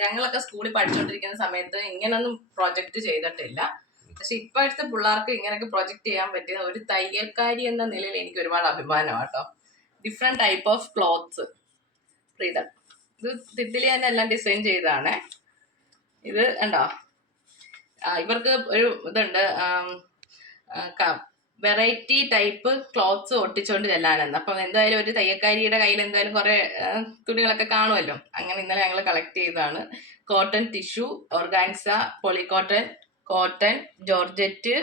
ഞങ്ങളൊക്കെ സ്കൂളിൽ പഠിച്ചുകൊണ്ടിരിക്കുന്ന സമയത്ത് ഇങ്ങനൊന്നും പ്രൊജക്റ്റ് ചെയ്തിട്ടില്ല. പക്ഷെ ഇപ്പോഴത്തെ പിള്ളേർക്ക് ഇങ്ങനെയൊക്കെ പ്രൊജക്റ്റ് ചെയ്യാൻ പറ്റിയ ഒരു തയ്യൽക്കാരി എന്ന നിലയിൽ എനിക്ക് ഒരുപാട് അഭിമാനമാണ് കേട്ടോ. Different type of clothes freedom ഇത് തിത്തിലി തന്നെ എല്ലാം ഡിസൈൻ ചെയ്തതാണേ. ഇത് ഉണ്ടോ ഇവർക്ക് ഒരു ഇതുണ്ട് വെറൈറ്റി ടൈപ്പ് ക്ലോത്ത്സ് ഒട്ടിച്ചുകൊണ്ട് ചെല്ലാനെന്ന് അപ്പം എന്തായാലും ഒരു തയ്യക്കാരിയുടെ കയ്യിൽ എന്തായാലും കുറെ തുണികളൊക്കെ കാണുമല്ലോ അങ്ങനെ ഇന്നലെ ഞങ്ങൾ കളക്ട് ചെയ്തതാണ്. Cotton tissue organza polycotton cotton georgette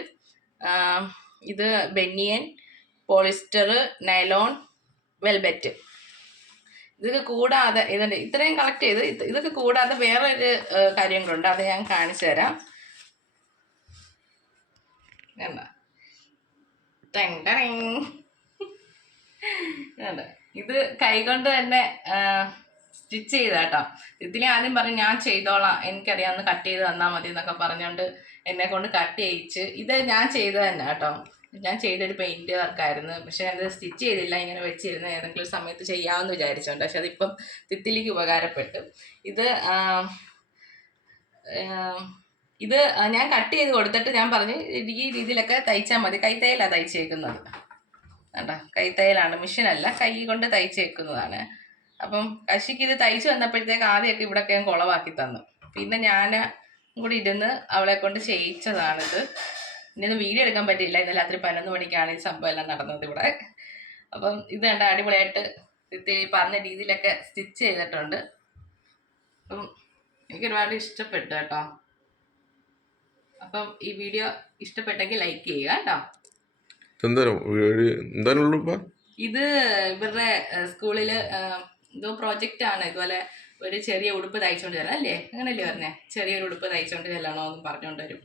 ഇത് ബെന്നിയൻ പോളിസ്റ്റർ നൈലോൺ വെൽബെറ്റ് ഇതൊക്കെ കൂടാതെ ഇതുണ്ട്. ഇത്രയും കളക്ട് ചെയ്ത് ഇത് ഇതൊക്കെ കൂടാതെ വേറെ ഒരു കാര്യങ്ങളുണ്ട്. അത് ഞാൻ കാണിച്ചു തരാം ഇത് കൈകൊണ്ട് തന്നെ സ്റ്റിച്ച് ചെയ്ത കേട്ടോ ഇതിലെ ആദ്യം പറഞ്ഞു ഞാൻ ചെയ്തോളാം. എനിക്കറിയാവുന്ന കട്ട് ചെയ്ത് തന്നാൽ മതി എന്നൊക്കെ പറഞ്ഞുകൊണ്ട് എന്നെ കൊണ്ട് കട്ട് ചെയ്യിച്ച് ഇത് ഞാൻ ചെയ്തത് തന്നെ കേട്ടോ ഞാൻ ചെയ്തൊരു പെയിന്റ് വർക്കായിരുന്നു പക്ഷെ അത് സ്റ്റിച്ച് ചെയ്തില്ല. ഇങ്ങനെ വെച്ചിരുന്ന ഏതെങ്കിലും സമയത്ത് ചെയ്യാമെന്ന് വിചാരിച്ചോണ്ട്. പക്ഷെ അതിപ്പം തിത്തിലിക്ക് ഉപകാരപ്പെട്ടു. ഇത് ഇത് ഞാൻ കട്ട് ചെയ്ത് കൊടുത്തിട്ട് ഞാൻ പറഞ്ഞു ഈ രീതിയിലൊക്കെ തയ്ച്ചാൽ മതി. കൈത്തയ്യലാണ് തയ്ച്ചേക്കുന്നത്. കണ്ടോ? കൈത്തയ്യലാണ്. മെഷീനല്ല. കൈ കൊണ്ട് തയ്ച്ചേക്കുന്നതാണ്. അപ്പം കശിക്ക് ഇത് തയ്ച്ചു വന്നപ്പോഴത്തേക്ക് ആദ്യമൊക്കെ ഇവിടെയൊക്കെ ഞാൻ കുളവാക്കി തന്നു. പിന്നെ ഞാൻ കൂടി ഇരുന്ന് അവളെ കൊണ്ട് ചെയ്യിച്ചതാണിത്. ഇനി ഇത് വീഡിയോ എടുക്കാൻ പറ്റിയില്ല. ഇന്നലെ രാത്രി പതിനൊന്ന് മണിക്കാണ് ഈ സംഭവം എല്ലാം നടന്നത് ഇവിടെ. അപ്പം ഇത് കണ്ട? അടിപൊളിയായിട്ട് പറഞ്ഞ രീതിയിലൊക്കെ സ്റ്റിച്ച് ചെയ്തിട്ടുണ്ട്. അപ്പം എനിക്കൊരുപാട് ഇഷ്ടപ്പെട്ടു കേട്ടോ. അപ്പം ഈ വീഡിയോ ഇഷ്ടപ്പെട്ടെങ്കിൽ ലൈക്ക് ചെയ്യുക കേട്ടോ. എന്തായാലും ഇത് ഇവരുടെ സ്കൂളിൽ എന്തോ പ്രോജക്റ്റ് ആണ്. ഇതുപോലെ ഒരു ചെറിയ ഉടുപ്പ് തയ്ച്ചോണ്ട് ചെല്ലാം അല്ലേ? അങ്ങനല്ലേ പറഞ്ഞേ? ചെറിയൊരു ഉടുപ്പ് തയ്ച്ചോണ്ട് ചെല്ലണോ എന്ന് പറഞ്ഞുകൊണ്ട് ഒരു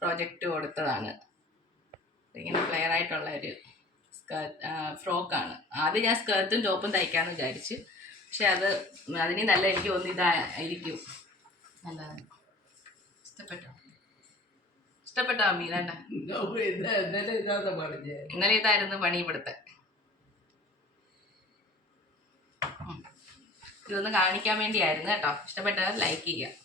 പ്രോജക്റ്റ് കൊടുത്തതാണ്. ഇങ്ങനെ ക്ലിയർ ആയിട്ടുള്ള ഒരു സ്കേർട്ട് ഫ്രോക്കാണ് ആദ്യം ഞാൻ സ്കേർട്ടും ടോപ്പും തയ്ക്കാമെന്ന് വിചാരിച്ചു. പക്ഷെ അത് അതിന് നല്ല എനിക്ക് തോന്നി ഇതായിരിക്കും. നല്ലതാണ്. ഇഷ്ടപ്പെട്ടോ? ഇഷ്ടപ്പെട്ടോ അമ്മി വേണ്ട ഇന്നലെ ഇതായിരുന്നു പണി ഇവിടുത്തെ. ഇതൊന്ന് കാണിക്കാൻ വേണ്ടിയായിരുന്നു കേട്ടോ. ഇഷ്ടപ്പെട്ടവർ ലൈക്ക് ചെയ്യുക.